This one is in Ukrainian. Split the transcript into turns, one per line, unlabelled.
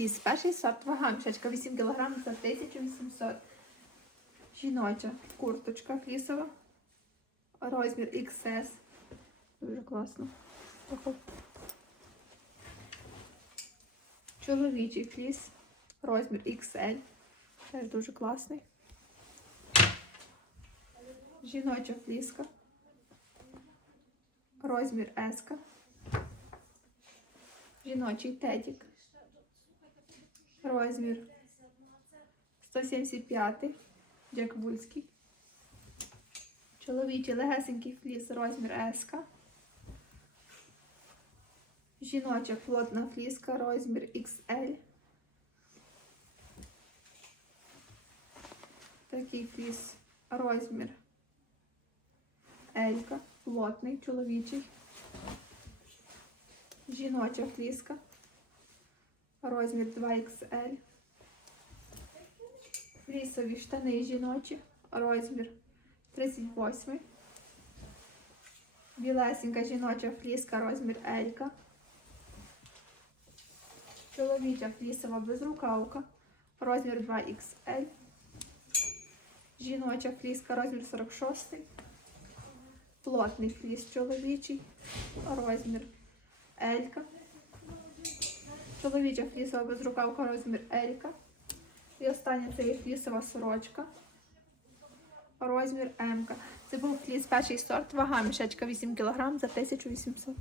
Із перший сорт вага мішечка 8 кг за 1800. Жіноча курточка флісова. Розмір XS. Дуже класно. Чоловічий фліс. Розмір XL. Теж дуже класний. Жіноча фліска. Розмір S. Жіночий тедік. Розмір 175 Джек Вульський. Чоловічий легесенький фліс, розмір S. Жіноча плотна фліска, розмір XL. Такий фліс, розмір L, плотний, чоловічий. Жіноча фліска. Розмір 2XL. Флісові штани жіночі. Розмір 38. Білесенька жіноча фліска, розмір L. Чоловіча флісова безрукавка. Розмір 2XL. Жіноча фліска, розмір 46. Плотний фліс чоловічий. Розмір L. Чоловіча флісова безрукавка розмір Еріка. І остання це є флісова сорочка. Розмір М. Це був фліс перший сорт, вага мішечка 8 кг за 1800.